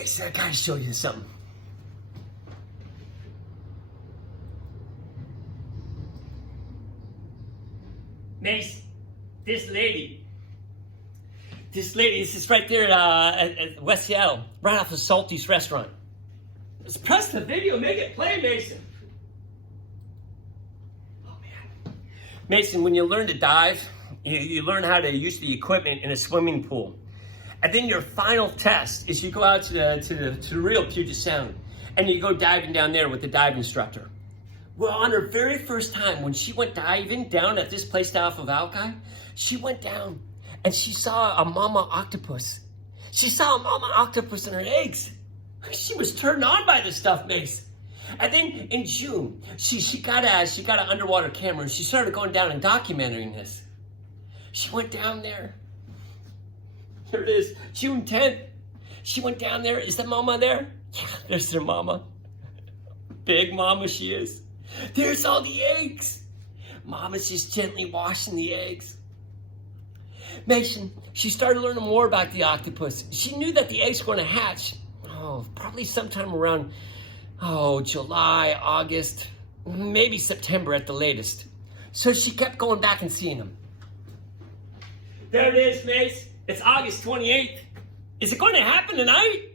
Mason, I gotta show you something. Mace, this lady, this is right there at West Seattle, right off of Salty's restaurant. Just press the video, make it play, Mason. Oh, man. Mason, when you learn to dive, you learn how to use the equipment in a swimming pool. And then your final test is you go out to the real Puget Sound, and you go diving down there with the dive instructor. Well, on her very first time, when she went diving down at this place off of Alki, she went down and she saw a mama octopus. She saw a mama octopus and her eggs. She was turned on by this stuff, Mace. And then in June, she got an underwater camera and she started going down and documenting this. She went down there. Here it is, June 10th. She went down there. Is that mama there? Yeah, there's her mama. Big mama she is. There's all the eggs. Mama's just gently washing the eggs. Mason, she started learning more about the octopus. She knew that the eggs were going to hatch. Probably sometime around, July, August, maybe September at the latest. So she kept going back and seeing them. There it is, Mace. It's August 28th. Is it going to happen tonight?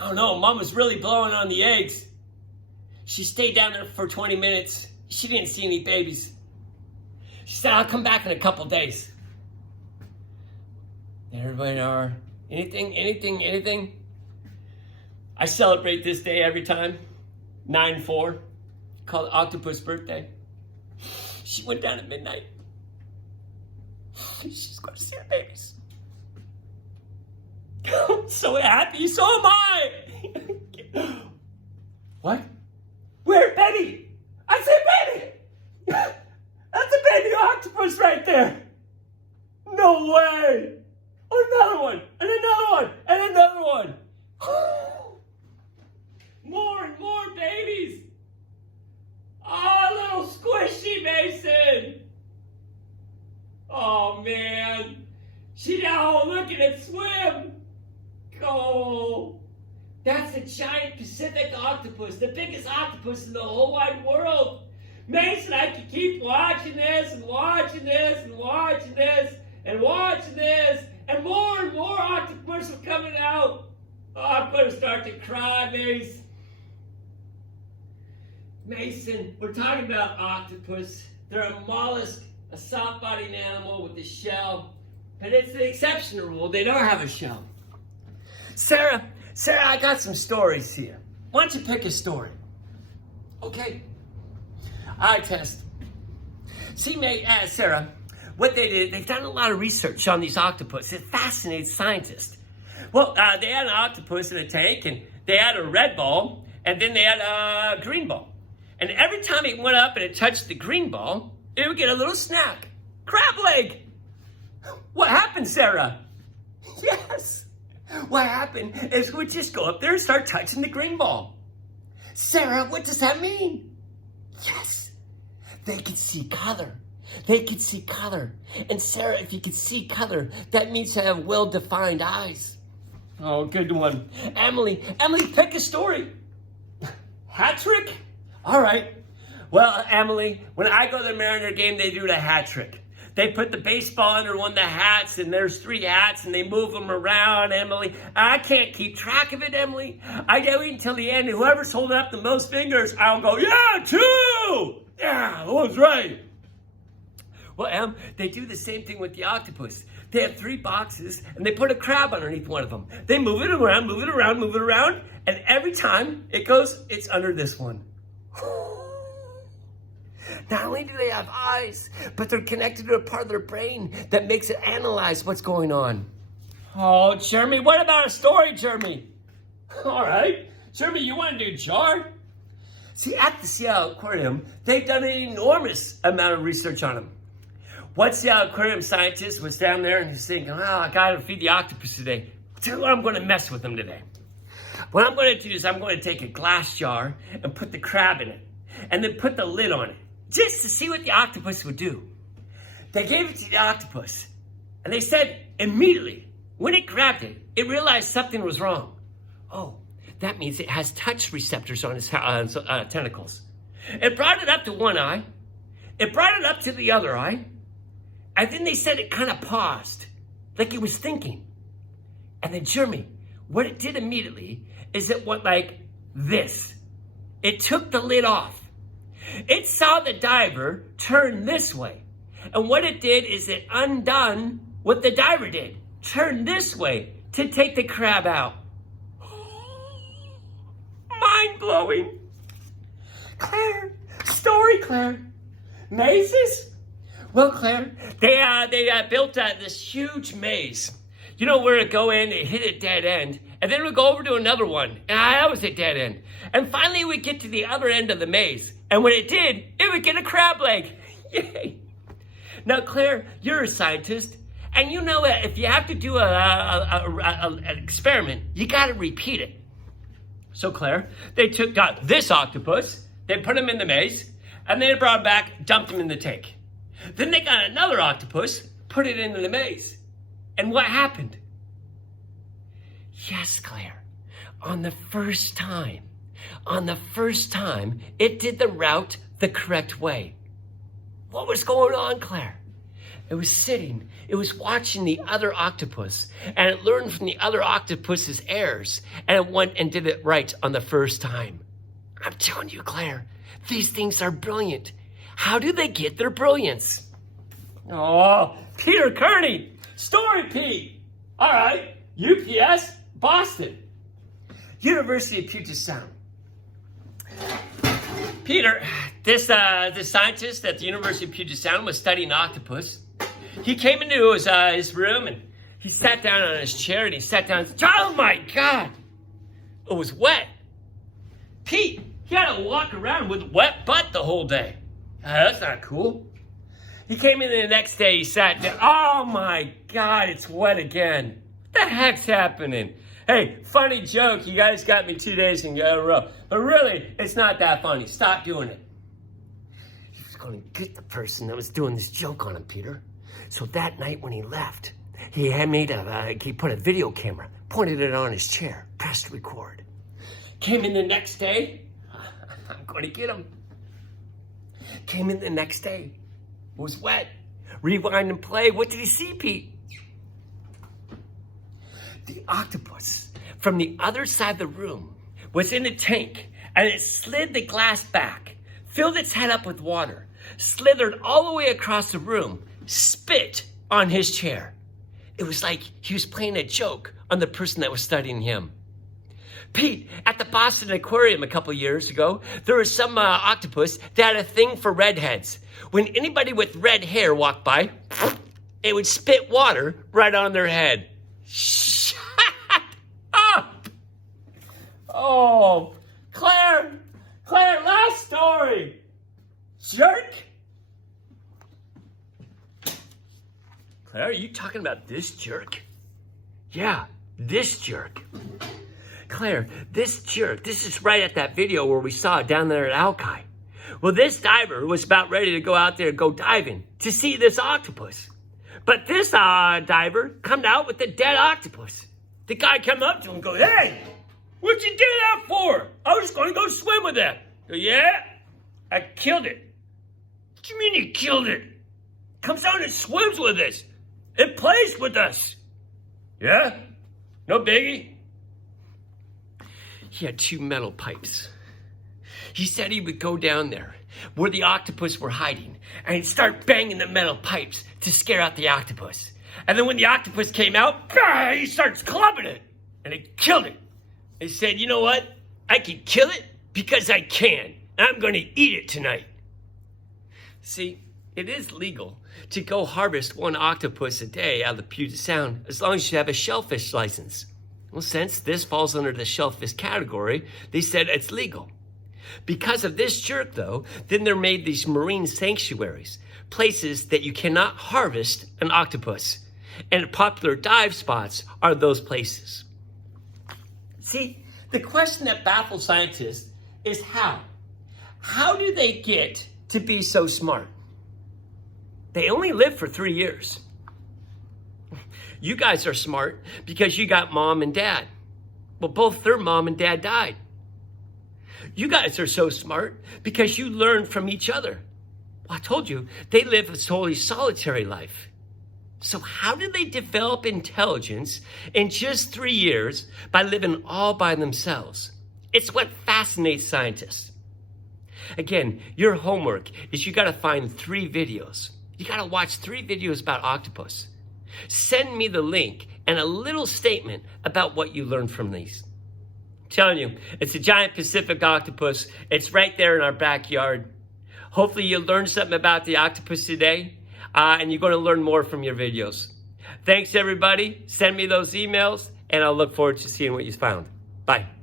Oh no, Mama's really blowing on the eggs. She stayed down there for 20 minutes. She didn't see any babies. She said, I'll come back in a couple days. Everybody are, anything? I celebrate this day every time. 9/4, called Octopus birthday. She went down at midnight. She's going to see the babies. I'm so happy, so am I. What? Where, baby? I said baby. That's a baby octopus right there. No way. Another one, and another one, and another one. More and more babies. Oh, little squishy Mason. Oh, man. She now looking at swim. Oh, that's a giant Pacific octopus, the biggest octopus in the whole wide world. Mason, I could keep watching this and watching this and watching this and watching this, and more octopus are coming out. Oh, I'm going to start to cry, Mason. Mason, we're talking about octopus. They're a mollusk, a soft-bodied animal with a shell, but it's the exception to the rule. They don't have a shell. Sarah, I got some stories here. Why don't you pick a story? Okay. I test. See, Sarah, what they did, they've done a lot of research on these octopus. It fascinates scientists. Well, they had an octopus in a tank, and they had a red ball, and then they had a green ball. And every time it went up and it touched the green ball, it would get a little snack. Crab leg. What happened, Sarah? Yes. What happened is we'd just go up there and start touching the green ball. Sarah, what does that mean? Yes. They could see color. They could see color. And Sarah, if you could see color, that means to have well-defined eyes. Oh, good one. Emily, pick a story. Hat trick? All right. Well, Emily, when I go to the Mariner game, they do the hat trick. They put the baseball under one of the hats, and there's 3 hats, and they move them around, Emily. I can't keep track of it, Emily. I wait until the end, and whoever's holding up the most fingers, I'll go, yeah, 2! Yeah, that was right. Well, they do the same thing with the octopus. They have 3 boxes, and they put a crab underneath one of them. They move it around, and every time it goes, it's under this one. Not only do they have eyes, but they're connected to a part of their brain that makes it analyze what's going on. Oh, Jeremy, what about a story, Jeremy? All right. Jeremy, you want to do jar? See, at the Seattle Aquarium, they've done an enormous amount of research on them. One Seattle Aquarium scientist was down there and he's thinking, I got to feed the octopus today. So I'm going to mess with them today. What I'm going to do is I'm going to take a glass jar and put the crab in it and then put the lid on it, just to see what the octopus would do. They gave it to the octopus, and they said immediately, when it grabbed it, it realized something was wrong. Oh, That means it has touch receptors on its tentacles. It brought it up to one eye. It brought it up to the other eye. And then they said it kind of paused, like it was thinking. And then, Jeremy, what it did immediately is it went like this. It took the lid off. It saw the diver turn this way. And what it did is it undone what the diver did. Turn this way to take the crab out. Mind-blowing. Claire, story, Claire. Mazes? Well, Claire, they built this huge maze. You know where it go in, it hit a dead end, and then it would go over to another one, and that was a dead end. And finally it would get to the other end of the maze, and when it did, it would get a crab leg. Yay! Now, Claire, you're a scientist, and you know that if you have to do an experiment, you got to repeat it. So, Claire, they got this octopus, they put him in the maze, and then they brought him back, dumped him in the tank. Then they got another octopus, put it into the maze. And what happened? Yes, Claire, on the first time, it did the route the correct way. What was going on, Claire? It was sitting, it was watching the other octopus, and it learned from the other octopus's errors, and it went and did it right on the first time. I'm telling you, Claire, these things are brilliant. How do they get their brilliance? Oh, Peter Kearney, Story Pete. All right, UPS, Boston. University of Puget Sound. Peter, this scientist at the University of Puget Sound was studying octopus. He came into his room and he sat down on his chair and he sat down and said, oh my God, it was wet. Pete, he had to walk around with wet butt the whole day. That's not cool. He came in the next day, he sat down. Oh my God, it's wet again. What the heck's happening? Hey, funny joke, you guys got me 2 days in a row. But really, it's not that funny. Stop doing it. He was going to get the person that was doing this joke on him, Peter. So that night when he left, he put a video camera, pointed it on his chair, pressed record. Came in the next day, I'm going to get him. Came in the next day, it was wet. Rewind and play. What did he see, Pete? The octopus from the other side of the room was in a tank, and it slid the glass back, filled its head up with water, slithered all the way across the room, spit on his chair. It was like he was playing a joke on the person that was studying him. Pete, at the Boston Aquarium a couple years ago, there was some octopus that had a thing for redheads. When anybody with red hair walked by, it would spit water right on their head. Shut up! Oh, Claire, last story. Jerk. Claire, are you talking about this jerk? Yeah, this jerk. Claire, this jerk, this is right at that video where we saw it down there at Alki. Well, this diver was about ready to go out there and go diving to see this octopus. But this diver come out with the dead octopus. The guy come up to him and goes, hey, what'd you do that for? I was going to go swim with that. Yeah, I killed it. What do you mean you killed it? Comes out and swims with us. It plays with us. Yeah, no biggie. He had 2 metal pipes. He said he would go down there where the octopus were hiding and he'd start banging the metal pipes to scare out the octopus. And then when the octopus came out, he starts clubbing it and he killed it. He said, you know what? I can kill it because I can. And I'm going to eat it tonight. See, it is legal to go harvest 1 octopus a day out of the Puget Sound as long as you have a shellfish license. Well, since this falls under the shellfish category, they said it's legal. Because of this jerk, though, then they're made these marine sanctuaries, places that you cannot harvest an octopus. And popular dive spots are those places. See, the question that baffles scientists is how? How do they get to be so smart? They only live for 3 years. You guys are smart because you got mom and dad. Well, both their mom and dad died. You guys are so smart because you learn from each other. Well, I told you, they live a totally solitary life. So how did they develop intelligence in just 3 years by living all by themselves? It's what fascinates scientists. Again, your homework is you got to find 3 videos. You got to watch 3 videos about octopus. Send me the link and a little statement about what you learned from these. I'm telling you, it's a giant Pacific octopus. It's right there in our backyard. Hopefully you learned something about the octopus today, and you're going to learn more from your videos. Thanks, everybody. Send me those emails, and I'll look forward to seeing what you found. Bye.